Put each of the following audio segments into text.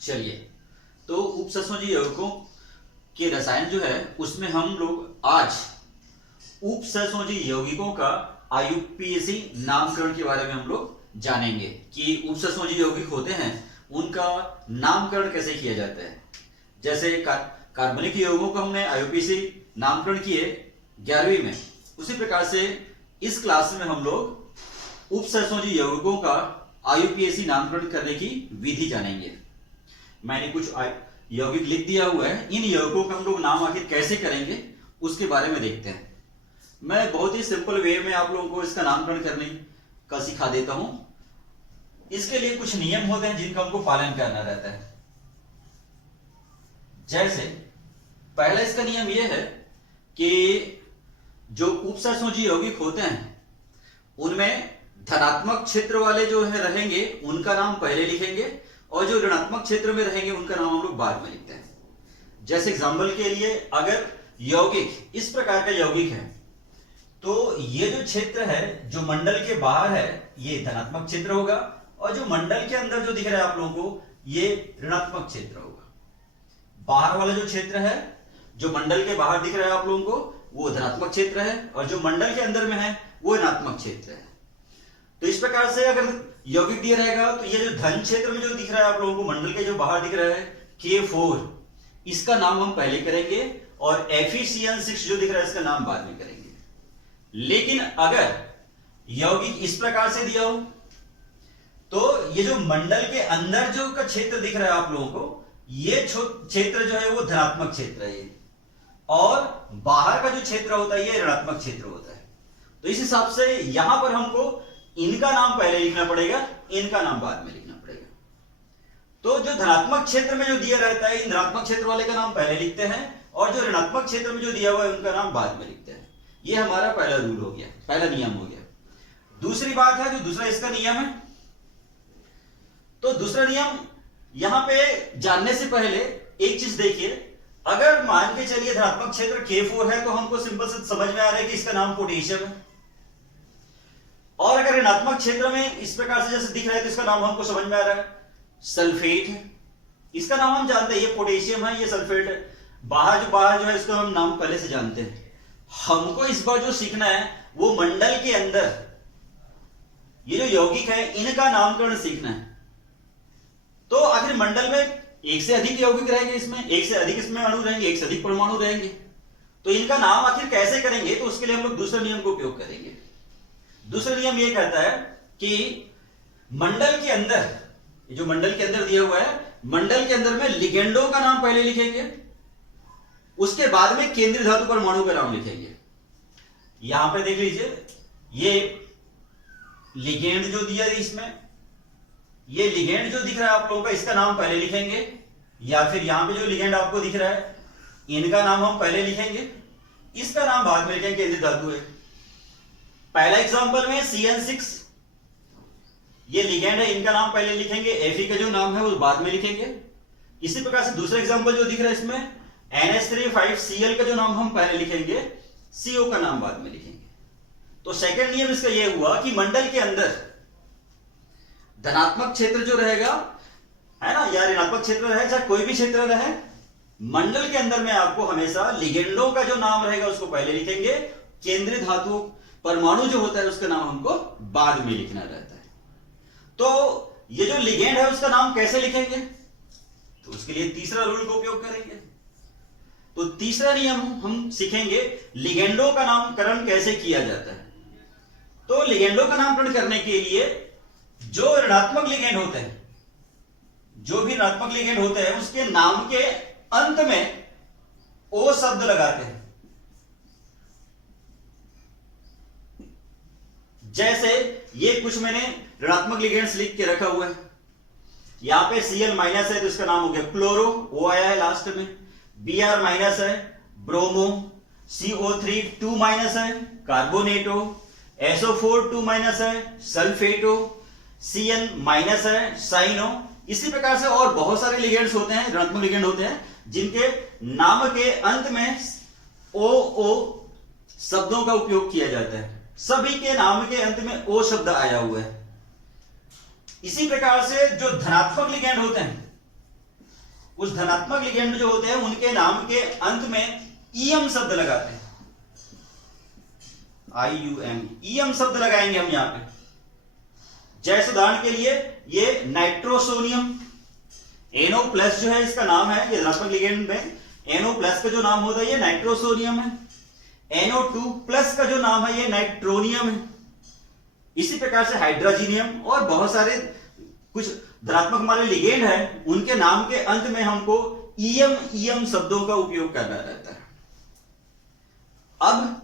चलिए, तो उपसंयोजी यौगिकों के रसायन जो है उसमें हम लोग आज उपसंयोजी यौगिकों का आईयूपीएसी नामकरण के बारे में हम लोग जानेंगे कि उपसंयोजी यौगिक होते हैं उनका नामकरण कैसे किया जाता है। जैसे कार्बनिक यौगिकों का हमने आईयूपीएसी नामकरण किए 11वीं में, उसी प्रकार से इस क्लास में हम लोग उपसंयोजी यौगिकों का आईयूपीएसी नामकरण करने की विधि जानेंगे। मैंने कुछ यौगिक लिख दिया हुआ है, इन यौगिकों का हम लोग नाम आखिर कैसे करेंगे उसके बारे में देखते हैं। मैं बहुत ही सिंपल वे में आप लोगों को इसका नामकरण करने का सिखा देता हूं। इसके लिए कुछ नियम होते हैं जिनका हमको पालन करना रहता है। जैसे पहला इसका नियम यह है कि जो उपसंयोजी यौगिक होते हैं उनमें धनात्मक क्षेत्र वाले जो है रहेंगे उनका नाम पहले लिखेंगे और जो ऋणात्मक क्षेत्र में रहेंगे उनका नाम हम लोग बाद में लिखते हैं। जैसे एग्जाम्पल के लिए अगर यौगिक इस प्रकार का यौगिक है तो ये जो क्षेत्र है जो मंडल के बाहर है ये धनात्मक क्षेत्र होगा और जो मंडल के अंदर जो दिख रहा है आप लोगों को ये ऋणात्मक क्षेत्र होगा। बाहर वाला जो क्षेत्र है जो मंडल के बाहर दिख रहा है आप लोगों को वो धनात्मक क्षेत्र है और जो मंडल के अंदर में है वो ऋणात्मक क्षेत्र है। तो इस प्रकार से अगर यौगिक दिया रहेगा तो ये जो धन क्षेत्र में जो दिख रहा है आप लोगों को मंडल के जो बाहर दिख रहा है K4, इसका नाम हम पहले करेंगे और FeCN6 जो दिख रहा है इसका नाम बाद में करेंगे। लेकिन अगर यौगिक इस प्रकार से दिया हो तो ये जो मंडल के अंदर जो का क्षेत्र दिख रहा है आप लोगों को ये क्षेत्र जो है वो धनात्मक क्षेत्र है और बाहर का जो क्षेत्र होता है ये ऋणात्मक क्षेत्र होता है। तो इस हिसाब से यहां पर हमको इनका नाम पहले लिखना पड़ेगा, इनका नाम बाद में लिखना पड़ेगा। तो जो धनात्मक क्षेत्र में जो दिया रहता है इन धनात्मक क्षेत्र वाले का नाम पहले लिखते हैं और जो ऋणात्मक क्षेत्र में जो दिया हुआ है उनका नाम बाद में लिखते हैं। ये हमारा पहला रूल हो गया, पहला नियम हो गया। दूसरी बात है जो दूसरा इसका नियम है, तो दूसरा नियम यहां पे जानने से पहले एक चीज देखिए। अगर मान के चलिए धनात्मक क्षेत्र K4 है तो हमको सिंपल से समझ में आ रहा है कि इसका नाम पोटेशियम है और अगर ऋणात्मक क्षेत्र में इस प्रकार से जैसे दिख रहा है तो इसका नाम हमको समझ में आ रहा है सल्फेट है। इसका नाम हम जानते हैं, ये पोटेशियम है, ये सल्फेट है। बाहर जो है इसका हम नाम पहले से जानते हैं। हमको इस बार जो सीखना है वो मंडल के अंदर ये जो यौगिक है इनका नामकरण सीखना है। तो आखिर मंडल में एक से अधिक यौगिक रहेंगे, इसमें एक से अधिक इसमें अणु रहेंगे, एक से अधिक परमाणु रहेंगे, तो इनका नाम आखिर कैसे करेंगे तो उसके लिए हम लोग दूसरे नियम को उपयोग करेंगे। दूसरा नियम यह कहता है कि मंडल के अंदर, जो मंडल के अंदर दिया हुआ है, मंडल के अंदर में लिगेंडों का नाम पहले लिखेंगे, उसके बाद में केंद्रीय धातु परमाणु का नाम लिखेंगे। यहां पे देख लीजिए ये लिगेंड जो दिया है इसमें, ये लिगेंड जो दिख रहा है आप लोगों का इसका नाम पहले लिखेंगे या फिर यहां पे जो लिगेंड आपको दिख रहा है इनका नाम हम पहले लिखेंगे, इसका नाम बाद में लिखेंगे, केंद्रीय धातु है। पहला एग्जांपल में CN6 ये लिगेंड है, इनका नाम पहले लिखेंगे, Fe का जो नाम है वो बाद में लिखेंगे। इसी प्रकार से दूसरा एग्जांपल जो दिख रहा है इसमें NH3,5Cl का जो नाम हम पहले लिखेंगे, CO का नाम बाद में लिखेंगे। तो सेकंड नियम इसका यह हुआ कि मंडल के अंदर धनात्मक क्षेत्र जो रहेगा है ना या ऋणात्मक क्षेत्र रहे चाहे कोई भी क्षेत्र रहे, मंडल के अंदर में आपको हमेशा लिगेंडों का जो नाम रहेगा उसको पहले लिखेंगे, केंद्रीय धातु परमाणु जो होता है उसका नाम हमको बाद में लिखना रहता है। तो ये जो लिगेंड है उसका नाम कैसे लिखेंगे तो उसके लिए तीसरा रूल का उपयोग करेंगे। तो तीसरा नियम हम सीखेंगे लिगेंडों का नामकरण कैसे किया जाता है। तो लिगेंडों का नामकरण करने के लिए जो ऋणात्मक लिगेंड होते हैं, जो भी ऋणात्मक लिगेंड होते हैं उसके नाम के अंत में O शब्द लगाते हैं। जैसे ये कुछ मैंने ऋणात्मक लिगेंड्स लिख के रखा हुआ है। यहां पे Cl माइनस है तो इसका नाम हो गया क्लोरो, O आया है लास्ट में। Br माइनस है ब्रोमो, CO3 2 माइनस है कार्बोनेटो, SO4 2 माइनस है सल्फेटो, Cn माइनस है साइनो। इसी प्रकार से और बहुत सारे लिगेंड्स होते हैं, ऋणात्मक लिगेंड होते हैं जिनके नाम के अंत में OO शब्दों का उपयोग किया जाता है। सभी के नाम के अंत में O शब्द आया हुआ है। इसी प्रकार से जो धनात्मक लिगेंड होते हैं कुछ धनात्मक लिगेंड जो होते हैं उनके नाम के अंत में ईएम शब्द लगाते हैं, IUM, ईएम शब्द लगाएंगे हम यहां पे। जैसे उदाहरण के लिए ये नाइट्रोसोनियम, NO प्लस जो है इसका नाम है, ये धनात्मक लिगेंड में NO प्लस का जो नाम होता है ये नाइट्रोसोनियम है। NO2 प्लस का जो नाम है ये नाइट्रोनियम है। इसी प्रकार से हाइड्रोजीनियम और बहुत सारे कुछ धनात्मक हमारे लिगेंड है, उनके नाम के अंत में हमको ईएम शब्दों का उपयोग करना रहता है। अब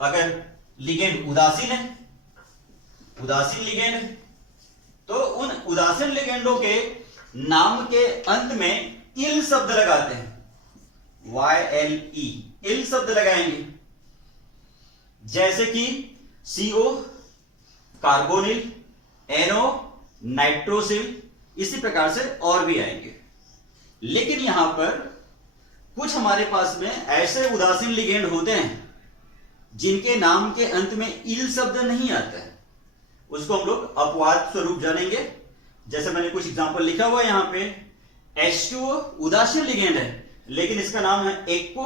अगर लिगेंड उदासीन है, उदासीन लिगेंड है, तो उन उदासीन लिगेंडों के नाम के अंत में इल शब्द लगाते हैं, YLE, इल शब्द लगाएंगे। जैसे कि CO कार्बोनिल, NO नाइट्रोसिल, इसी प्रकार से और भी आएंगे। लेकिन यहां पर कुछ हमारे पास में ऐसे उदासीन लिगेंड होते हैं जिनके नाम के अंत में इल शब्द नहीं आता है, उसको हम लोग अपवाद स्वरूप जानेंगे। जैसे मैंने कुछ एग्जांपल लिखा हुआ है यहां पे, H2O उदासीन लिगेंड है लेकिन इसका नाम है एक्को।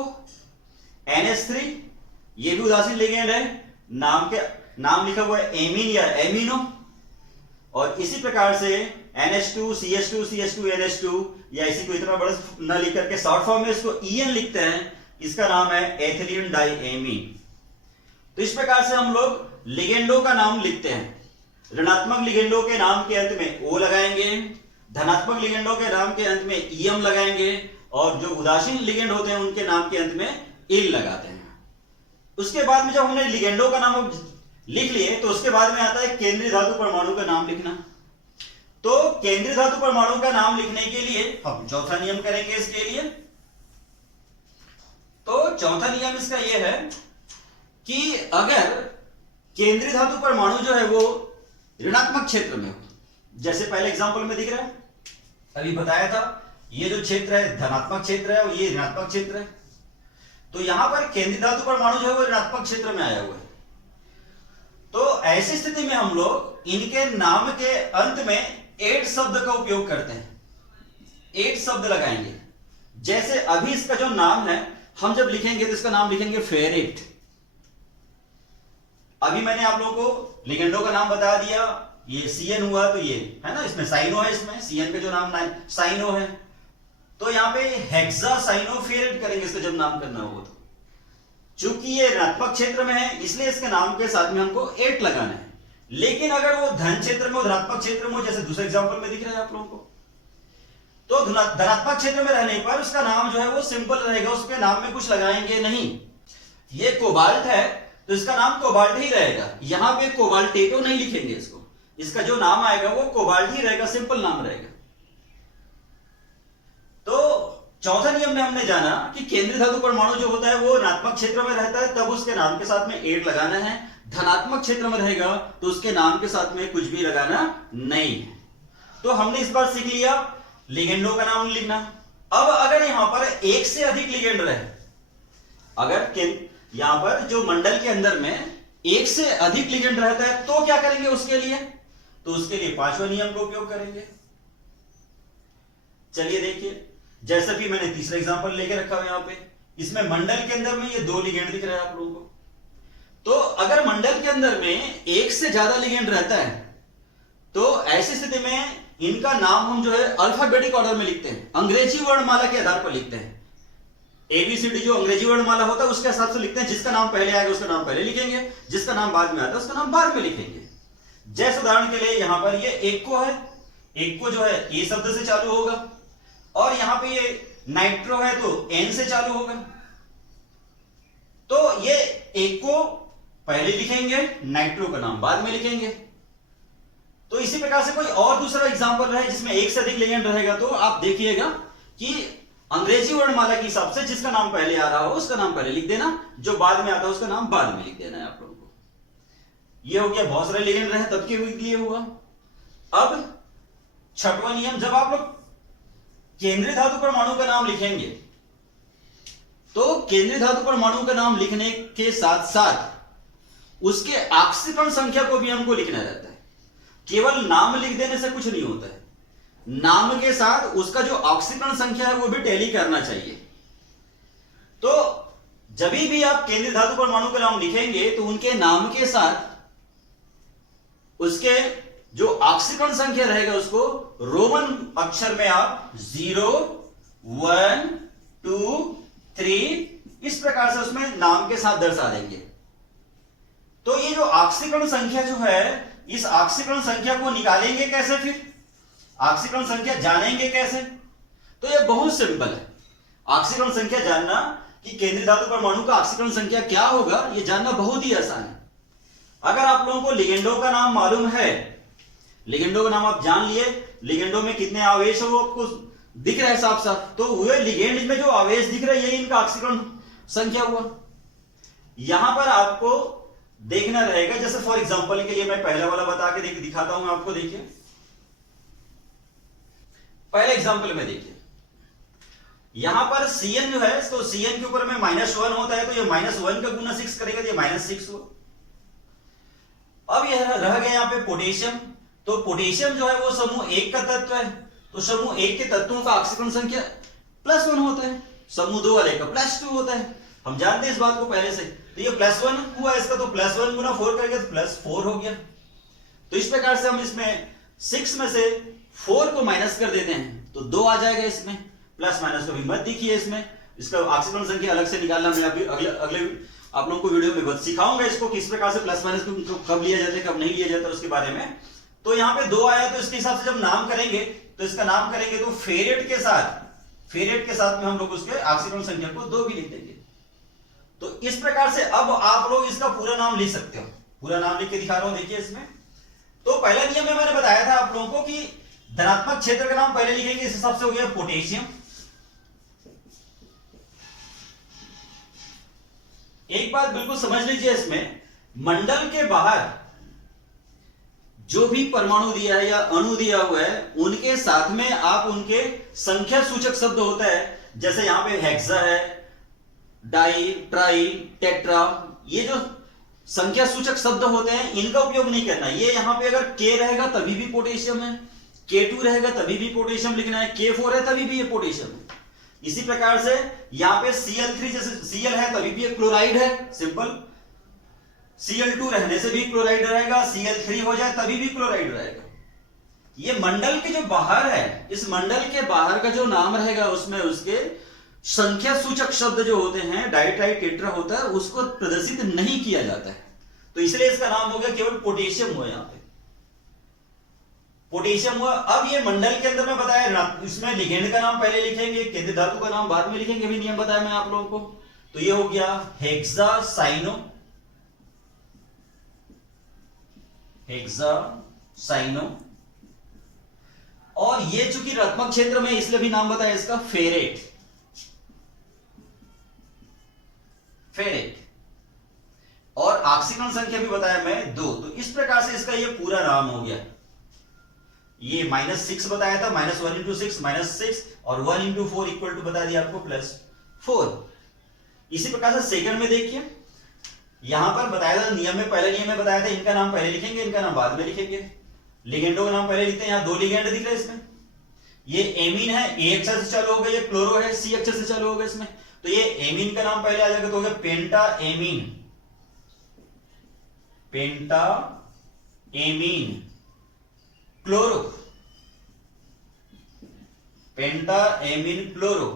NH3 ये भी उदासीन लिगेंड है, नाम लिखा हुआ है एमीन या एमिनो। और इसी प्रकार से NH2 CH2 CH2 NH2, या इसी को इतना बड़ा न लिख करके शॉर्ट फॉर्म में इसको EN लिखते हैं, इसका नाम है एथिलीन डाइएमीन। तो इस प्रकार से हम लोग लिगेंडों का नाम लिखते हैं। ऋणात्मक लिगेंडों के नाम के अंत में O लगाएंगे, धनात्मक लिगेंडों के नाम के अंत में EM लगाएंगे, और जो उदासीन लिगेंड होते हैं उनके नाम के अंत में इल लगाते हैं। उसके बाद में जब हमने लिगेंडों का नाम लिख लिए तो उसके बाद में आता है केंद्रीय धातु परमाणु का नाम लिखना। तो केंद्रीय धातु परमाणु का नाम लिखने के लिए हम चौथा नियम करेंगे इसके लिए। तो चौथा नियम इसका यह है कि अगर केंद्रीय धातु परमाणु जो है वो ऋणात्मक क्षेत्र में हो, जैसे पहले एग्जांपल में दिख रहा है, अभी बताया था ये जो क्षेत्र है धनात्मक क्षेत्र है और ये ऋणात्मक क्षेत्र है, तो यहां पर केंद्रीय धातु परमाणु जो है वो ऋणात्मक क्षेत्र में आया हुआ है। तो ऐसी स्थिति में हम लोग इनके नाम के अंत में एट शब्द का उपयोग करते हैं, एट शब्द लगाएंगे। जैसे अभी इसका जो नाम है हम जब लिखेंगे तो इसका नाम लिखेंगे फेरेट। अभी मैंने आप लोगों को लिगेंडों का नाम बता दिया, ये CN हुआ तो ये है ना, इसमें साइनो है, इसमें CN का जो नाम साइनो है, तो यहां पे हेक्सा साइनोफेरेट करेंगे इसका जब नाम करना हो तो। चूंकि ये ऋणात्मक क्षेत्र में है इसलिए इसके नाम के साथ में हमको 8 लगाना है। लेकिन अगर वो धन क्षेत्र में, धनात्मक क्षेत्र में, जैसे दूसरे एग्जांपल में दिख रहा है आप लोगों को, तो धनात्मक क्षेत्र में रहने पर उसका नाम जो है वो सिंपल रहेगा, उसके नाम में कुछ लगाएंगे नहीं। ये कोबाल्ट है तो इसका नाम कोबाल्ट ही रहेगा, यहां पे कोबाल्टेटो नहीं लिखेंगे इसको, इसका जो नाम आएगा वो कोबाल्ट ही रहेगा, सिंपल नाम रहेगा। तो चौथा नियम में हमने जाना कि केंद्रीय धातु परमाणु जो होता है वो ऋणात्मक क्षेत्र में रहता है तब उसके नाम के साथ में 8 लगाना है, धनात्मक क्षेत्र में रहेगा तो उसके नाम के साथ में कुछ भी लगाना नहीं है। तो हमने इस बार सीख लिया लिगेंडों का नाम लिखना। अब अगर यहां पर एक से अधिक लिगेंड रहे, अगर यहां पर जो मंडल के अंदर में एक से अधिक लिगेंड रहता है तो क्या करेंगे उसके लिए, तो उसके लिए पांचवा नियम का उपयोग करेंगे। चलिए देखिए, जैसे भी मैंने तीसरा एग्जांपल लेके रखा हुआ यहां पे, इसमें मंडल के अंदर में ये 2 लिगेंड दिख रहा है आप लोगों को। तो अगर मंडल के अंदर में एक से ज्यादा लिगेंड रहता है तो ऐसी स्थिति में इनका नाम हम जो है अल्फाबेटिक ऑर्डर में लिखते हैं, अंग्रेजी वर्णमाला के आधार पर लिखते हैं। ABCD जो अंग्रेजी वर्णमाला होता है उसके हिसाब से लिखते हैं, जिसका नाम पहले आएगा उसका नाम पहले लिखेंगे, जिसका नाम बाद में आता है उसका नाम बाद में लिखेंगे। जैसे उदाहरण के लिए यहां पर ये एक्को है, एक्को जो है ए शब्द से चालू होगा, और यहां पे ये नाइट्रो है तो N से चालू होगा। तो ये एक्को पहले लिखेंगे, नाइट्रो का नाम बाद में लिखेंगे। तो इसी प्रकार से कोई और दूसरा एग्जांपल रहे जिसमें एक से अधिक लिगेंड रहेगा तो आप देखिएगा कि अंग्रेजी वर्णमाला के हिसाब से जिसका नाम पहले आ रहा हो उसका नाम पहले लिख देना, जो बाद में आता है उसका नाम बाद में लिख देना है आप लोगों को। ये हो गया बहुत सारे लिगेंड रहे तब के लिए हुआ। अब छठवां नियम, जब आप लोग केंद्रीय धातु परमाणु का नाम लिखेंगे तो केंद्रीय धातु परमाणु का नाम लिखने के साथ साथ उसके ऑक्सीकरण संख्या को भी हमको लिखना रहता है। केवल नाम लिख देने से कुछ नहीं होता है, नाम के साथ उसका जो ऑक्सीकरण संख्या है वो भी टैली करना चाहिए। तो जब भी आप केंद्रीय धातु परमाणु के नाम लिखेंगे तो उनके नाम के साथ उसके जो ऑक्सीकरण संख्या रहेगा उसको रोमन अक्षर में आप 0, 1, 2, 3 इस प्रकार से उसमें नाम के साथ दर्शा देंगे। तो ये जो ऑक्सीकरण संख्या जो है, इस ऑक्सीकरण संख्या को निकालेंगे कैसे, फिर ऑक्सीकरण संख्या जानेंगे कैसे? तो ये बहुत सिंपल है। ऑक्सीकरण संख्या जानना कि केंद्रीय धातु परमाणु का ऑक्सीकरण संख्या क्या होगा, ये जानना बहुत ही आसान है। अगर आप लोगों को लिगेंडो का नाम मालूम है, लिगेंडो का नाम आप जान लिए, लिगेंडो में कितने आवेश है वो आपको दिख रहा है साफ साफ, तो वह लिगेंड में जो आवेश दिख रहा है यही इनका ऑक्सीकरण संख्या हुआ। यहां पर आपको देखना रहेगा, जैसे फॉर एग्जांपल के लिए मैं पहला वाला बता के दिखाता हूं आपको। देखिए पहले एग्जांपल में देखिए, यहां पर Cn जो है, तो Cn के ऊपर में -1 होता है, तो ये -1 का गुना 6 करेगा तो ये -6 हुआ। अब यह रह गया यहां पे पोटेशियम, तो पोटेशियम जो है वो समूह 1 का तत्व है, तो समूह 1 के तत्वों का ऑक्सीकरण संख्या +1 होता है, समूह 2 वाले का +2 होता है। हम जानते हैं इस बात को पहले से, तो ये +1 हुआ इसका, तो +1 गुना 4 करेंगे तो +4 हो गया। तो इस प्रकार से हम इसमें 6 में से 4 को माइनस कर देते हैं तो 2 आ जाएगा इसमें, प्लस माइनस को भी मत दिखिए इसमें, इसका ऑक्सीकरण संख्या अलग से निकालना मैं अभी अगले आप लोगों को वीडियो में सिखाऊंगा इसको, किस प्रकार से प्लस माइनस को कब लिया जाता है कब नहीं लिया जाता उसके बारे में। तो यहाँ पे 2 आया, तो इसके हिसाब से जब नाम करेंगे तो इसका नाम करेंगे तो फेरेट के साथ में हम लोग उसके ऑक्सीकरण संख्या को 2 भी लिख देंगे। तो इस प्रकार से अब आप लोग इसका पूरा नाम लिख सकते हो, पूरा नाम लिख के दिखा रहा हूं देखिए इसमें। तो पहला नियम में मैंने बताया था आप लोगों को कि धनात्मक क्षेत्र का नाम पहले लिखेंगे, इस हिसाब से हो गया पोटेशियम। एक बात बिल्कुल समझ लीजिए, इसमें मंडल के बाहर जो भी परमाणु दिया है या अणु दिया हुआ है उनके साथ में आप उनके संख्या सूचक शब्द होता है, जैसे यहां पे हेक्सा है, डाई, ट्राई, टेट्रा, ये जो संख्या सूचक शब्द होते हैं इनका उपयोग नहीं करना। ये यहां पे अगर K रहेगा तभी भी पोटेशियम है, K2 रहेगा तभी भी पोटेशियम लिखना है, K4 है तभी भी ये पोटेशियम है। इसी प्रकार से यहां पे Cl3 जैसे Cl है तभी भी एक क्लोराइड है, सिंपल। Cl2 रहने से भी क्लोराइड रहेगा, Cl3 हो जाए तभी भी क्लोराइड रहेगा। ये मंडल के जो बाहर है, इस मंडल के बाहर का जो नाम रहेगा उसमें उसके संख्या सूचक शब्द जो होते हैं, डाई, ट्राई, टेट्रा होता है, उसको प्रदर्शित नहीं किया जाता है, तो इसलिए इसका नाम हो गया केवल पोटेशियम हुआ। यहां पे पोटेशियम हुआ। अब ये मंडल के अंदर में बताया, इसमें लिगेंड का नाम पहले लिखेंगे, केंद्रीय धातु का नाम बाद में लिखेंगे, भी नियम बताया मैं आप लोगों को। तो ये हो गया हेक्सासाइनो, और ये चूंकि ऋणात्मक क्षेत्र में इसलिए भी नाम बताया इसका फेरेट, और ऑक्सीकरण संख्या भी बताया मैं 2। तो इस प्रकार से इसका ये पूरा नाम हो गया। ये -6 बताया था, -1 × 6 -6, और 1 × 4 इक्वल टू बता दिया आपको +4। इसी प्रकार से सेकंड में देखिए, यहां पर बताया था नियम में, पहले नियम में बताया था इनका नाम पहले लिखेंगे, इनका नाम बाद में लिखेंगे। लिगेंडो का नाम पहले लिखते हैं, यहां 2 लिगेंड दिख रहे हैं इसमें। ये एमीन है, A अक्षर से चालू हो गया, ये क्लोरो है, C अक्षर से चालू हो गया इसमें। तो ये एमीन का नाम पहले आ जाएगा, तो हो गया पेंटाएमीन क्लोरो, पेंटाएमीन क्लोरो।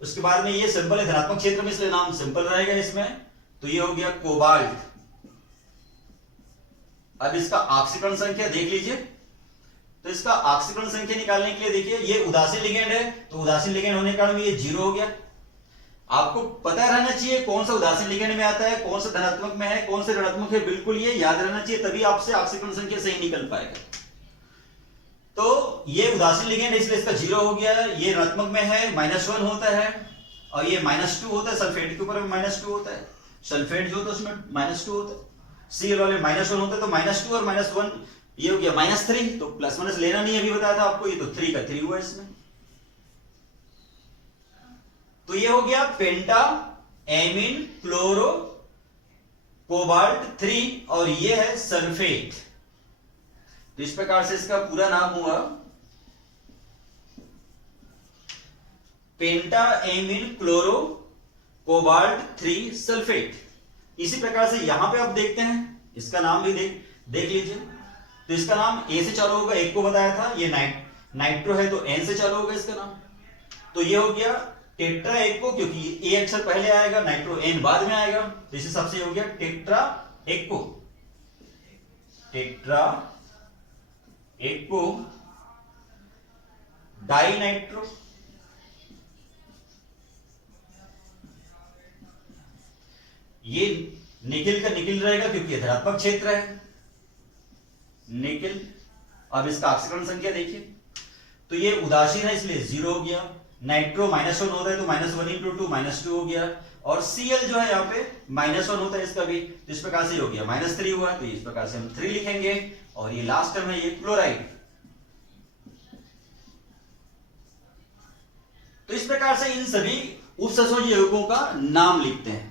उसके बाद में ये सिंपल है, धनात्मक क्षेत्र में इसलिए नाम सिंपल रहेगा इसमें। तो ये हो गया कोबाल्ट। अब इसका ऑक्सीकरण संख्या देख लीजिए, तो इसका ऑक्सीकरण संख्या निकालने के लिए देखिए, ये उदासीन लिगेंड है, तो उदासीन लिगेंड होने के कारण ये 0 हो गया। आपको पता रहना चाहिए कौन सा उदासीन लिगेंड में आता है, कौन सा धनात्मक में है, कौन सा ऋणात्मक है, बिल्कुल ये याद रहना चाहिए, तभी आपसे ऑक्सीकरण संख्या सही निकल पाएगा। तो ये उदासीन लिगेंड है इसलिए इसका 0 हो गया। ये ऋणात्मक में है, -1 होता है, और ये -2 होता है, सल्फेट के ऊपर -2 होता है, सल्फेट जो होता है उसमें -2 होता है, Cl वाले -1 होता है, तो -2 और -1 ये हो गया -3। तो प्लस माइनस लेना नहीं, अभी बताया था आपको, ये तो 3 का 3 हुआ इसमें। तो ये हो गया पेंटाएमीन क्लोरो कोबाल्ट 3, और ये है सल्फेट। तो इस प्रकार से इसका पूरा नाम हुआ पेंटाएमीन क्लोरो कोबाल्ट 3 सल्फेट। इसी प्रकार से यहां पे आप देखते हैं, इसका नाम भी देख लीजिए। तो इसका नाम ए से चालू होगा, एक को बताया था ये नाइट्रो है तो एन से चालू होगा इसका नाम। तो ये हो गया टेट्रा एक्को, क्योंकि ए अक्षर पहले आएगा, नाइट्रो एन बाद में आएगा, तो इस हिसाब से हो गया टेट्रा एक्को। टेट्रा एक्को डाई नाइट्रो, ये निकिल का निकिल रहेगा क्योंकि धनात्मक क्षेत्र है निकिल। अब इसका ऑक्सीकरण संख्या देखिए, तो ये उदासीन है इसलिए 0 हो गया। नाइट्रो -1 होता है तो -1 × 2 -2 हो गया। और Cl जो है यहाँ पे -1 होता है इसका भी, तो इस प्रकार से हो गया -3 हुआ, तो इस प्रकार से हम 3 लिखेंगे। और ये लास्ट टर्म है ये क्लोराइड। तो इस प्रकार से इन सभी उपसंयोजी यौगिकों का नाम लिखते हैं।